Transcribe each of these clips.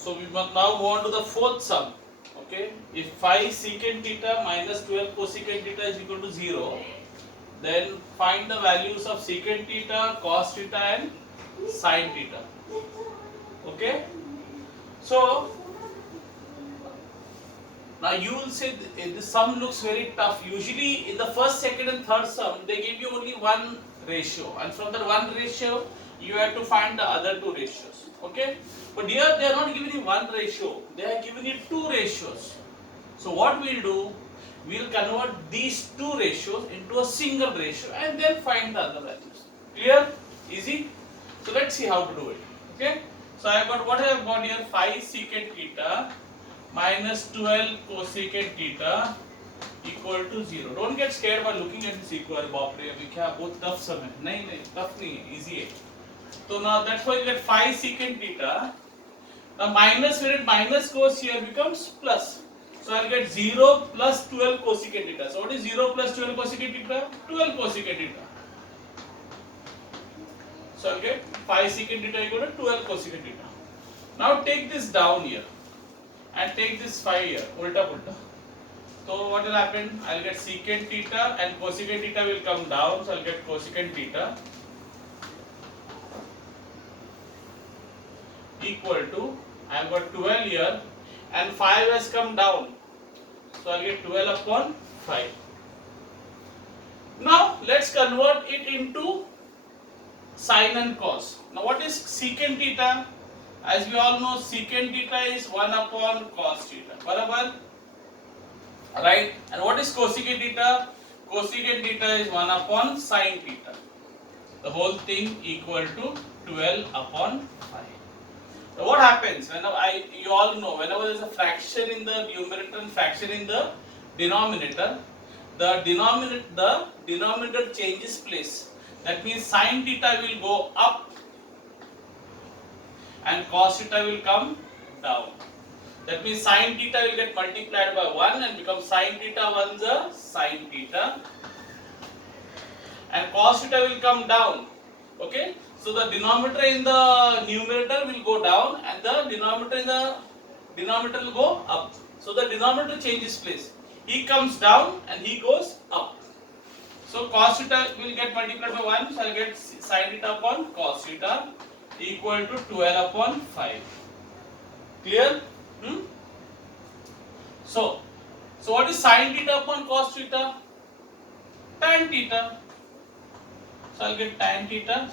So we must now move on to the fourth sum. Okay, if 5 secant theta minus 12 cosecant theta is equal to 0, then find the values of secant theta, cos theta and sin theta. Okay, so now you will say the sum looks very tough. Usually in the first, second and third sum they give you only one ratio, and from that one ratio you have to find the other two ratios. Okay, but here they are not giving you one ratio, they are giving you two ratios. So what we'll do, we'll convert these two ratios into a single ratio and then find the other values. Clear? Easy? So let's see how to do it. Okay, so I have got what I have got here, 5 secant theta minus 12 cosecant theta equal to 0. Don't get scared by looking at this equal. बाप रे अभी क्या बहुत tough sum है. नहीं tough नहीं है, easy है. So now that's why you get 5 secant theta. Now minus, when it minus goes here becomes plus. So I'll get 0 plus 12 cosecant theta. So what is 0 plus 12 cosecant theta? 12 cosecant theta. So I'll get 5 secant theta equal to 12 cosecant theta. Now take this down here and take this 5 here, ulta pulta. So what will happen? I'll get secant theta and cosecant theta will come down. So I'll get cosecant theta equal to, I've got 12 here and 5 has come down. So I'll get 12 upon 5. Now let's convert it into sin and cos. Now what is secant theta? As we all know, secant theta is 1 upon cos theta. Barabar? Right? And what is cosecant theta? Cosecant theta is 1 upon sin theta. The whole thing equal to 12 upon 5. So what happens? You all know, whenever there is a fraction in the numerator and fraction in the denominator, the denominator changes place. That means sin theta will go up and cos theta will come down. That means sin theta will get multiplied by 1 and become sin theta 1 the sin theta, and cos theta will come down. Okay, so the denominator in the numerator will go down and the denominator in the denominator will go up. So the denominator changes place. He comes down and he goes up. So cos theta will get multiplied by 1, so I will get sin theta upon cos theta equal to 12 upon 5. Clear? So what is sin theta upon cos theta? Tan theta. So I'll get tan theta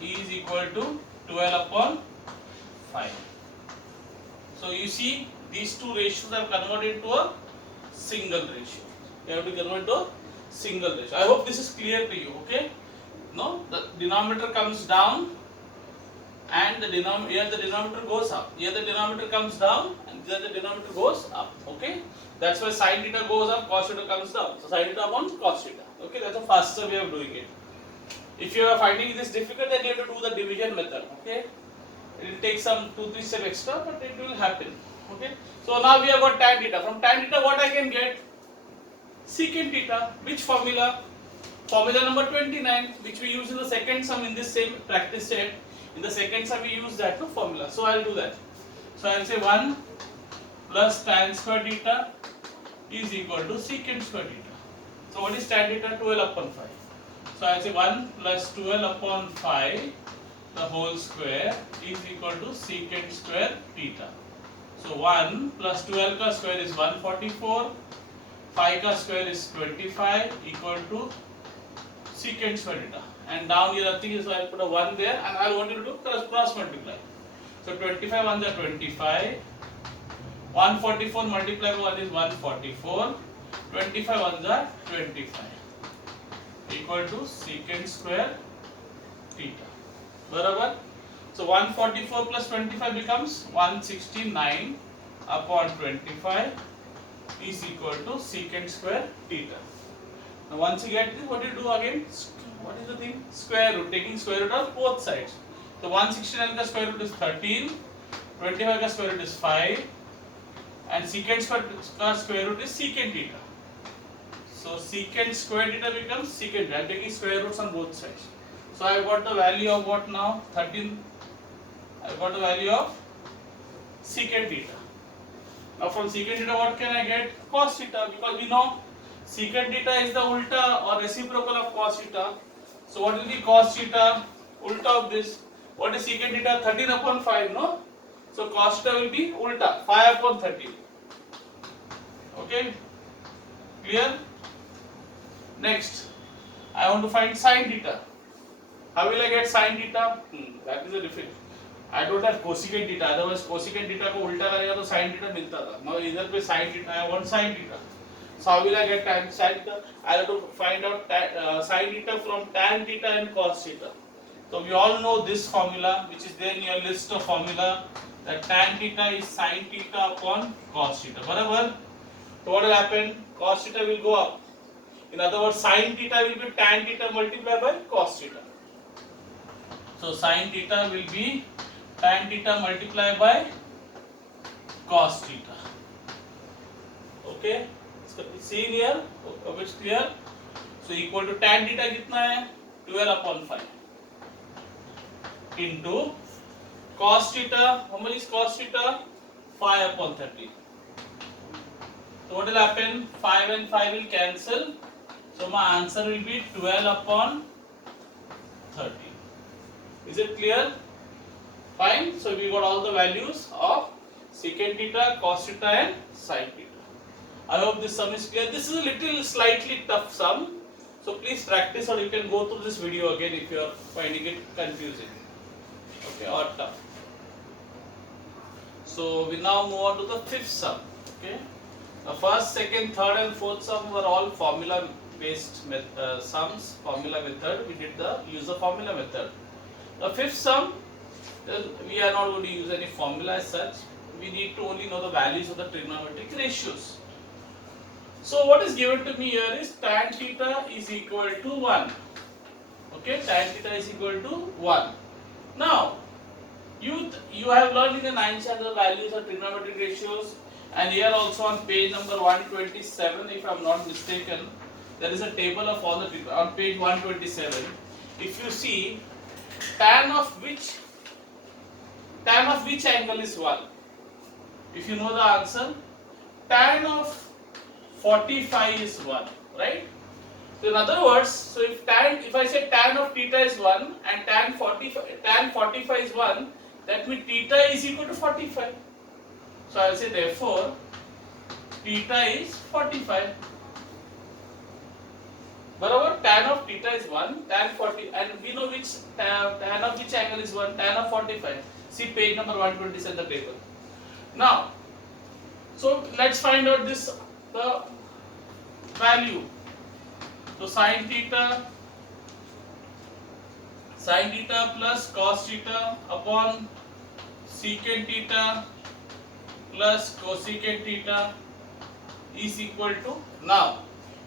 is equal to 12 upon 5. So you see, these two ratios are converted into a single ratio. You have to convert to a single ratio. I hope this is clear to you. Okay? No, the denominator comes down and the denominator goes up. Here the denominator comes down and here the denominator goes up. Okay? That's why sin theta goes up, cos theta comes down. So sin theta upon cos theta. Okay, that's a faster way of doing it. If you are finding this difficult, then you have to do the division method. Okay, it will take some 2-3 steps extra, but it will happen. Okay, so now we have got tan theta. From tan theta, what I can get? Secant theta. Which formula? Formula number 29, which we use in the second sum in this same practice set. In the second sum, we use that formula. So I will do that. So I will say 1 plus tan square theta is equal to secant square theta. So what is tan theta? 12 upon 5. So I say 1 plus 12 upon 5 the whole square is equal to secant square theta. So 1 plus 12 ka square is 144, 5 ka square is 25 equal to secant square theta. And down here nothing is, so I will put a 1 there and I want you to do cross multiply. So 25 1 is 25, 144 multiplied by 1 is 144, 25 1 is 25 equal to secant square theta. Barabar? So 144 plus 25 becomes 169 upon 25 is equal to secant square theta. Now once you get this, what do you do again? What is the thing? Square root, taking square root of both sides. So 169 ka square root is 13, 25 ka square root is 5 and secant square root is secant theta. So secant square theta becomes secant. I am taking square roots on both sides. So I got the value of what now? 13. I got the value of secant theta. Now from secant theta what can I get? Cos theta, because we know secant theta is the ulta or reciprocal of cos theta. So what will be cos theta? Ulta of this. What is secant theta? 13 upon 5, no? So cos theta will be ulta, 5 upon 13. Okay? Clear? Next, I want to find sin theta. How will I get sin theta? That is a different. I don't have cosecant theta. Otherwise, cosecant theta को उल्टा करेगा तो sin theta मिलता था. Now इधर पे sin theta, I want sin theta. So how will I get tan sin theta? I have to find out sin theta from tan theta and cos theta. So we all know this formula, which is there in your list of formula, that tan theta is sin theta upon cos theta. बराबर? So what will happen? Cos theta will go up. In other words, sin theta will be tan theta multiplied by cos theta. So sin theta will be tan theta multiplied by cos theta. Okay? See here? Hope it's clear? So equal to tan theta कितना है? 12 upon 5 into cos theta. How much is cos theta? 5 upon 30. So what will happen? 5 and 5 will cancel. So my answer will be 12 upon 30. Is it clear? Fine. So we got all the values of secant theta, cos theta and sin theta. I hope this sum is clear. This is a little slightly tough sum. So please practice, or you can go through this video again if you are finding it confusing. Okay, or tough. So we now move on to the fifth sum. Okay. The first, second, third and fourth sum were all formula based sums, formula method. We did the use the formula method. The fifth sum, we are not going to use any formula as such. We need to only know the values of the trigonometric ratios. So what is given to me here is tan theta is equal to 1. Okay, tan theta is equal to 1. Now, you have learned in the 9th standard values of trigonometric ratios, and here also on page number 127, if I am not mistaken, there is a table of all the on page 127. If you see, tan of which angle is 1? If you know the answer, tan of 45 is 1, right? So in other words, so if I say tan of theta is 1 and tan 45 is 1, that means theta is equal to 45. So I will say therefore theta is 45. Barabar, tan of theta is 1, tan 40, and we know which tan of which angle is 1, tan of 45. See page number 127 the table. Now, so let's find out the value. So sin theta plus cos theta upon secant theta plus cosecant theta is equal to, now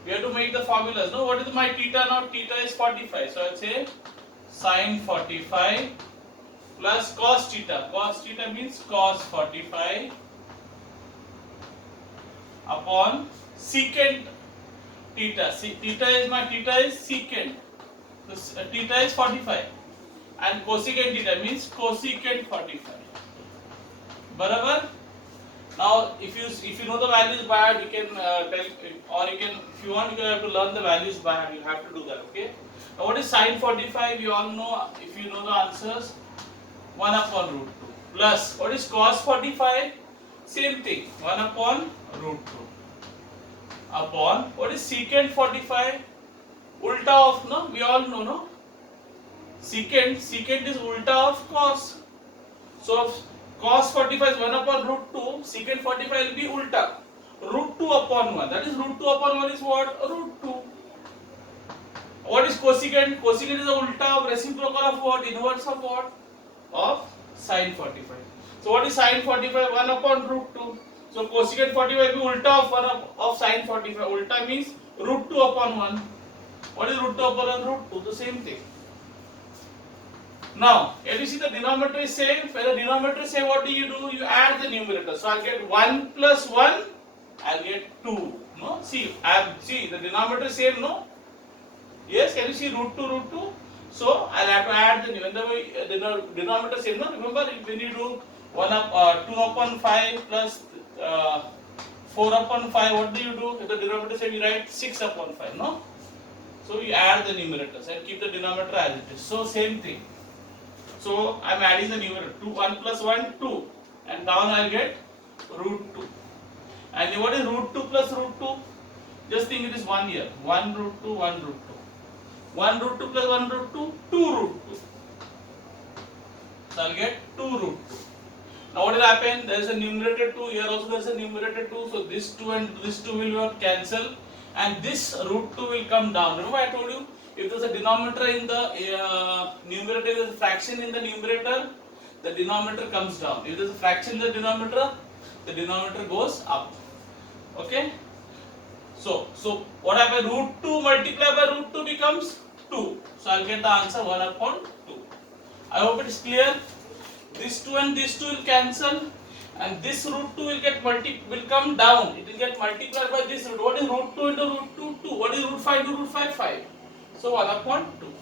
we have to make the formulas. No, what is my theta now? Theta is 45. So I will say sin 45 plus cos theta. Cos theta means cos 45 upon secant theta. Theta is secant. So theta is 45 and cosecant theta means cosecant 45. Barabar? Now if you know the values by heart, you can tell, or you can, if you want, you have to learn the values by heart. You have to do that. Okay. Now what is sin 45? You all know, if you know the answers, 1 upon root 2 plus what is cos 45? Same thing, 1 upon root 2 upon what is secant 45? Ulta of, no, we all know, no, secant is ulta of cos. So cos 45 is 1 upon root 2, secant 45 will be ulta, root 2 upon 1, that is root 2 upon 1 is what? Root 2. What is cosecant? Cosecant is the ulta of reciprocal of what? Inverse of what? Of sin 45. So what is sin 45? 1 upon root 2. So cosecant 45 will be ulta of sin 45. Ulta means root 2 upon 1. What is root 2 upon 1? Root 2, the same thing. Now, if you see the denominator is same, when the denominator is same, what do? You add the numerator. So I'll get 1 plus 1, I'll get 2. No? See the denominator is same, no? Yes, can you see root 2, root 2? So I'll have to add the denominator same. No, remember when you do 2 upon 5 plus 4 upon 5, what do you do? If the denominator same, you write 6 upon 5. No. So you add the numerators and keep the denominator as it is. So same thing. So I'm adding the numerator 2 1 plus 1 2, and down I'll get root 2. And what is root 2 plus root 2? Just think it is 1 here. 1 root 2, 1 root 2. 1 root 2 plus 1 root 2, 2 root 2. So I'll get 2 root 2. Now what will happen? There is a numerator 2, here also there is a numerator 2. So this 2 and this 2 will not cancel, and this root 2 will come down. Remember I told you, if there is a denominator in the numerator, there is a fraction in the numerator, the denominator comes down. If there is a fraction in the denominator goes up. Okay? So what happens? Root 2 multiplied by root 2 becomes 2. So I'll get the answer 1 upon 2. I hope it is clear. This 2 and this 2 will cancel, and this root 2 will come down. It will get multiplied by this root. What is root 2 into root 2? 2. What is root 5 into root 5? 5. So 1 upon 2.